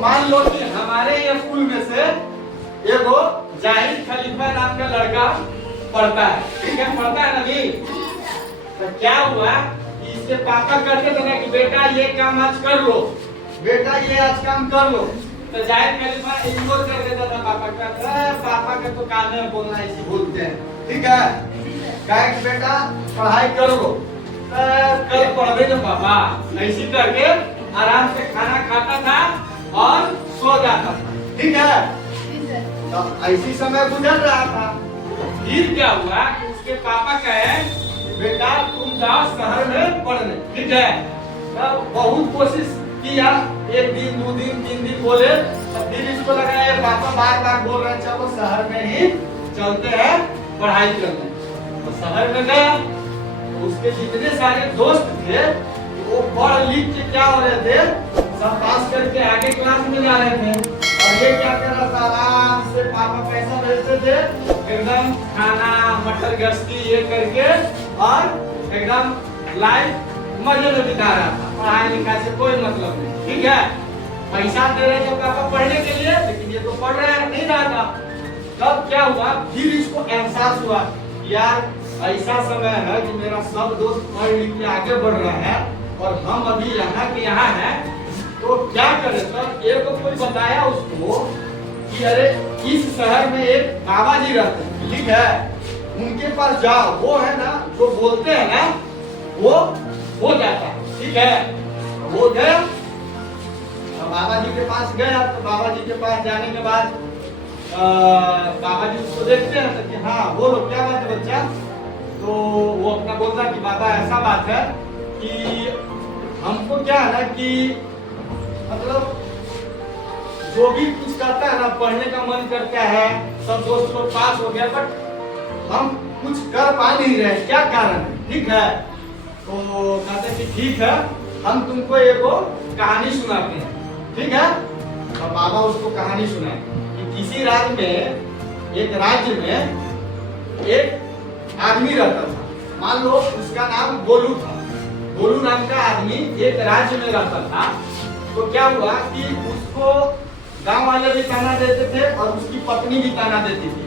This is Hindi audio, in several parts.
मान लो कि हमारे ये स्कूल में से एगो जाहिद खलीफा नाम का लड़का पढ़ता है, ठीक है, पढ़ता है ना भी। तो क्या हुआ कि इसके पापा कहते थे ना कि बेटा ये काम आज कर लो, बेटा ये आज काम कर लो। तो जाहिद खलीफा इग्नोर कर देता था पापा का, पापा का तो काम है बोलना, ऐसे बोलते हैं, ठीक है, कहे कि बेटा पढ़ाई कर लो, कल पढ़वे ना पापा, ऐसी करके आराम से खाना खाता था और सो जाता था, ठीक है। तो ऐसी समय गुजर रहा था। फिर क्या हुआ कि उसके पापा कहे बेटा तुम जाओ शहर में पढ़ने, ठीक है। तो बहुत कोशिश किया, एक दिन 2 दिन 3 दिन बोले, तो फिर इसको लगा ये पापा बार बार बोल रहे हैं चलो शहर में ही चलते हैं पढ़ाई करने। तो शहर में गया, उसके जितने सारे दोस्त थे वो पढ़ लिख के क्या हो रहे थे, सब पास करके आगे क्लास में जा रहे थे। और ये क्या कर रहा था, आराम से पापा पैसा भेजते थे, एकदम खाना मटर गश्ती ये करके और एकदम लाइफ मजे में बिता रहा था, पढ़ाई लिखाई से कोई मतलब नहीं, ठीक है। पैसा दे रहे थे पापा पढ़ने के लिए, लेकिन ये तो पढ़ रहा है नहीं रहा था। तब क्या हुआ, फिर इसको एहसास हुआ यार ऐसा समय है कि मेरा सब दोस्त पढ़ लिख के आगे बढ़ रहा है और हम अभी यहाँ के यहाँ हैं, तो क्या करें। तो एक तो कोई बताया उसको कि अरे इस शहर में एक बाबा जी रहते हैं, ठीक है, उनके पास जाओ, वो है ना जो बोलते हैं ना वो हो जाता है, ठीक है। वो गया, बाबा जी के पास गया, तो बाबा जी के पास जाने के बाद बाबा जी उसको देखते हैं तो कि हाँ बोलो क्या बात है बच्चा। तो वो अपना बोलता कि बाबा ऐसा बात है कि हमको क्या है ना कि मतलब जो भी कुछ करता है ना, पढ़ने का मन करता है, सब दोस्त लोग पास हो गया, बट हम कुछ कर पा नहीं रहे, क्या कारण है, ठीक है। तो कहते कि ठीक है हम तुमको एक कहानी सुनाते हैं, ठीक है। और बाबा उसको कहानी सुनाए कि किसी राज्य में एक आदमी रहता था, मान लो उसका नाम गोलू था। गोलू नाम का आदमी एक राज्य में रहता था। तो क्या हुआ कि उसको गांव वाले भी ताना देते थे और उसकी पत्नी भी ताना देती थी,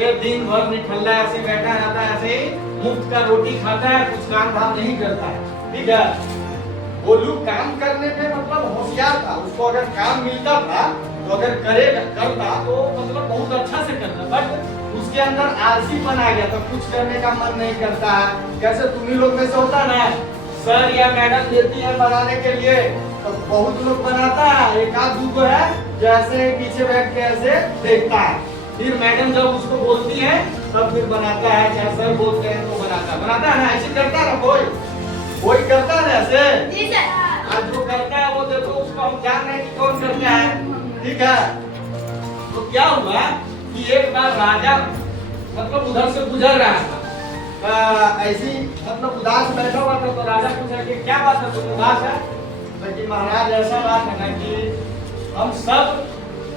ये दिन भर निठल्ला ऐसे बैठा रहता है, ऐसे ही मुफ्त का रोटी खाता है, कुछ काम धाम नहीं करता है, ठीक है। गोलू काम करने में मतलब होशियार था, उसको अगर काम मिलता था तो अगर करता तो मतलब बहुत अच्छा से करता, बट उसके अंदर आलसीपन आ गया, तो कुछ करने का मन नहीं करता है। कैसे तुम्ही लोग में से होता ना, सर या मैडम देती है बनाने के लिए तो बहुत लोग बनाता है, एक आध दूगो है जैसे पीछे बैठ के ऐसे देखता है, फिर मैडम जब उसको बोलती है तब फिर बनाता है, चाहे सर बोलते हैं तो बनाता है ना, ऐसे करता है ना, कोई करता है ना ऐसे। आज जो करता है वो देखो उसको हम जान रहे हैं कि कौन करता है, ठीक है। तो क्या हुआ कि एक बार राजा मतलब उधर से गुजर रहा था, ऐसी मतलब उदास बैठा हुआ था। तो राजा पूछा कि क्या बात है तुम उदास है। तो कि महाराज ऐसा बात है ना कि हम सब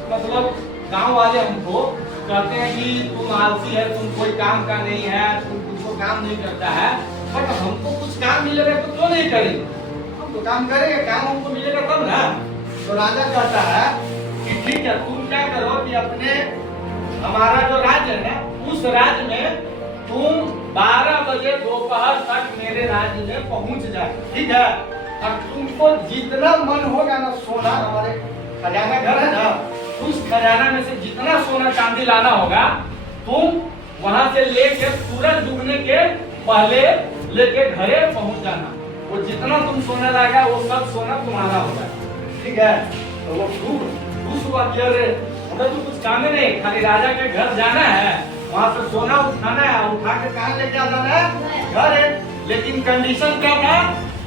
मतलब गांव वाले हमको कहते हैं कि तुम आलसी है, तुम कोई काम का नहीं है, तुम कुछ काम नहीं करता है, बट हमको कुछ काम मिलेगा तो क्यों नहीं करेंगे, हम तो काम करेंगे, काम हमको मिलेगा तब ना। तो राजा कहता है कि ठीक है तुम क्या करो कि अपने हमारा जो राज्य है ना उस राज्य में तुम 12 बजे दोपहर तक मेरे राज्य में पहुंच जाए, ठीक है। और तुमको जितना मन होगा ना सोना, हमारे खजाना घर है ना, उस खजाना में से जितना सोना चांदी लाना होगा तुम वहां से लेके सूरज डूबने के पहले लेके घरे पहुंच जाना। वो जितना तुम सोना लाएगा वो सब सोना तुम्हारा होगा, ठीक है। तो वो खुश हुआ कि अरे हमें तो कुछ काम ही नहीं, खाली राजा के घर जाना है, वहां से सोना उठाना है, उठा के कहाँ लेके जाना है, घर है। लेकिन कंडीशन क्या था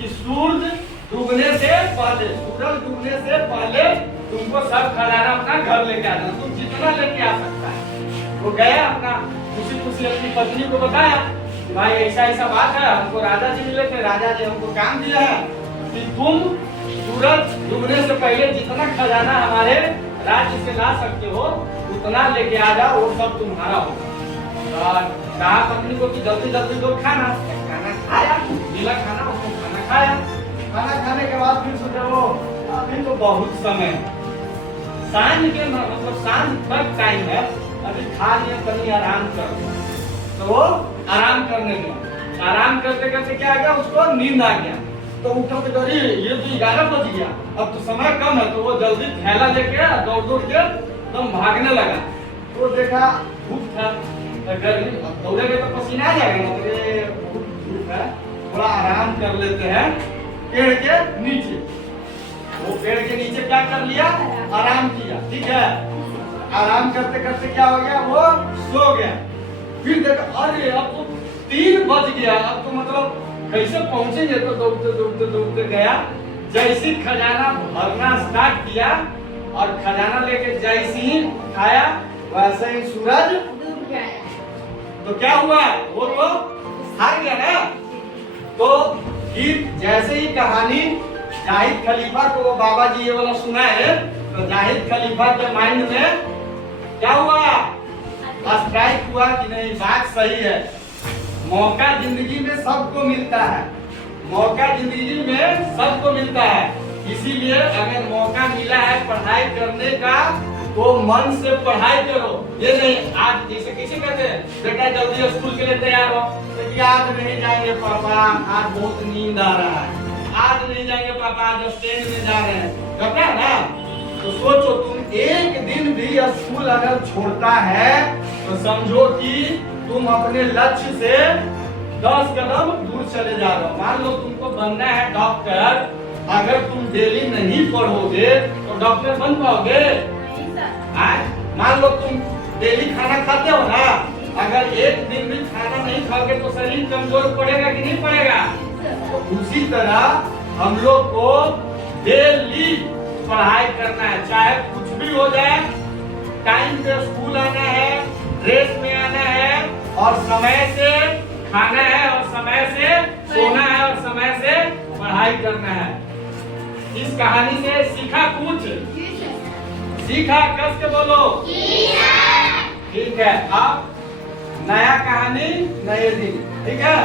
कि सूरज डूबने से पहले तुमको सब खजाना अपना घर लेके आना, तुम जितना लेके आ सकता है। वो गया अपना खुशी अपनी पत्नी को बताया कि भाई ऐसा बात है, हमको राजा जी मिले थे, राजा जी हमको काम दिया है कि तुम सूरज डूबने से पहले जितना खजाना हमारे राज्य से ला सकते हो उतना लेके आ जाओ, वो सब तुम्हारा होगा। और कहा पत्नी को कि जल्दी दो खाना खाया, मिला खाना, उसको खाना खाया। खाना खाने के बाद फिर सोचा वो अभी तो बहुत समय सांझ के मतलब सांझ तक टाइम है, अभी खा लिया कहीं आराम कर, तो वो आराम करने गया। आराम करते करते क्या आ गया, उसको नींद आ गया। तो उठा के डरी, ये तो 11 बज गया, अब तो समय कम है। तो वो जल्दी थैला लेके दौड़ दौड़ के एकदम भागने लगा। तो देखा धूप था, गर्मी, दौड़ेंगे तो पसीना आ जाएगा ना, तो ये बहुत धूप है, थोड़ा आराम कर लेते हैं पेड़ के नीचे। वो पेड़ के नीचे क्या कर लिया, आराम किया, ठीक है। आराम करते करते क्या हो गया, वो सो गया। फिर देखा अरे अब तो 3 बज गया, अब तो मतलब कैसे पहुंचेंगे। तो दौड़ते दौड़ते दौड़ते गया, जैसी खजाना भरना स्टार्ट किया और खजाना लेके जैसे ही खाया वैसे ही सूरज डूब गया। तो क्या हुआ, वो तो हार गया ना। तो फिर जैसे ही कहानी जाहिद खलीफा को वो बाबा जी ये वाला सुना है, तो जाहिद खलीफा के माइंड में क्या हुआ, स्ट्राइक हुआ कि नहीं बात सही है। मौका जिंदगी में सबको मिलता है, मौका जिंदगी में सबको मिलता है। इसीलिए अगर मौका मिला है पढ़ाई करने का तो मन से पढ़ाई करो। ये नहीं आज जैसे किसी कहते हैं बेटा जल्दी स्कूल के लिए तैयार हो, तो आज नहीं जाएंगे पापा, आज बहुत नींद आ रहा है, आज नहीं जाएंगे पापा, आज स्टैंड में जा रहे हैं, कहता है ना। तो सोचो तुम एक दिन भी स्कूल अगर छोड़ता है तो समझो कि तुम अपने लक्ष्य से 10 कदम दूर चले जा रहे हो। मान लो तुमको बनना है डॉक्टर, अगर तुम डेली नहीं पढ़ोगे तो डॉक्टर बन पाओगे? मान लो तुम डेली खाना खाते हो ना, अगर एक दिन भी खाना नहीं खाओगे तो शरीर कमजोर पड़ेगा कि नहीं पड़ेगा? तो उसी तरह हम लोग को डेली पढ़ाई करना है, चाहे कुछ भी हो जाए। टाइम पे स्कूल आना है, ड्रेस में आना है, और समय से खाना है, और समय से सोना है, और समय से पढ़ाई करना है। इस कहानी से सीखा कुछ? सीखा? कस के बोलो। ठीक है, अब नया कहानी नए दिन, ठीक है।